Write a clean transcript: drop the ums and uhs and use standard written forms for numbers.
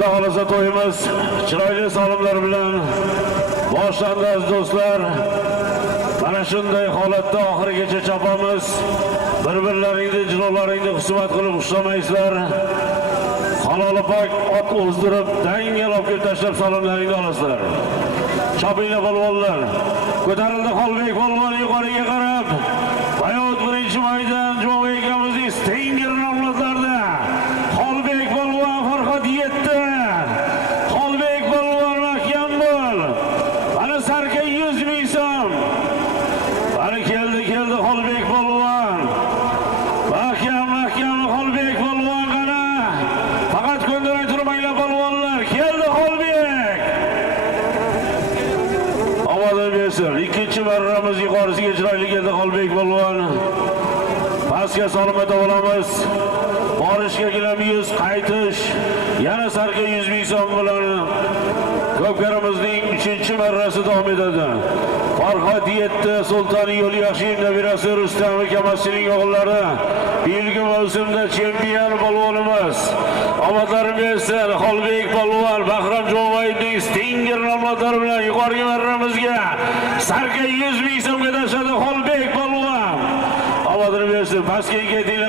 Xudo xolasa to'yimiz chiroyli salomlar bilan boshlandi aziz do'stlar. Mana shunday holatda oxirigacha chopamiz. Bir-birlaringni, jilolaringni husumat qilib ushlamaysizlar. Halol pak ot o'zdirib, dangalab kelib tashlab salomlaringni olasizlar. Chopinglar polvonlar. Ko'tarildi Xolbek polvon yuqoriga qarab. Bayot birinchi maydon Javob egamizning Stinger nomlarida. Xolbek polvon Farhod yetdi. Xolbek polvon mahkam bo'l. Mana sarka 100 ming so'm. Mana keldi Xolbek polvon. Mahkam Xolbek polvon qana. Faqat ko'ndiray turmanglar polvonlar. Keldi Xolbek. Ovoz bersin. Ikkinchi marramiz yuqorisiga chiroyli keldi Xolbek polvon. Pastga salomata bo'lamiz. Borishga gilam 100, qaytish yana sarka 100 ming so'm bilan ko'pkarimizning 3-marrasi davom etadi. Farhod yetdi, Sulton Yo'lyaxshiyev nabirasi Rustam Kamaschining o'g'illari. Yilgi mavsumda chempion polvonimiz. Omadlarim bersin Xolbek polvon Bahrom Jo'voyevning Stinger nomlari bilan yuqorgi marramizga sarka 100 ming so'mga tashladi Xolbek polvon. Omadlarim bersin pastga keting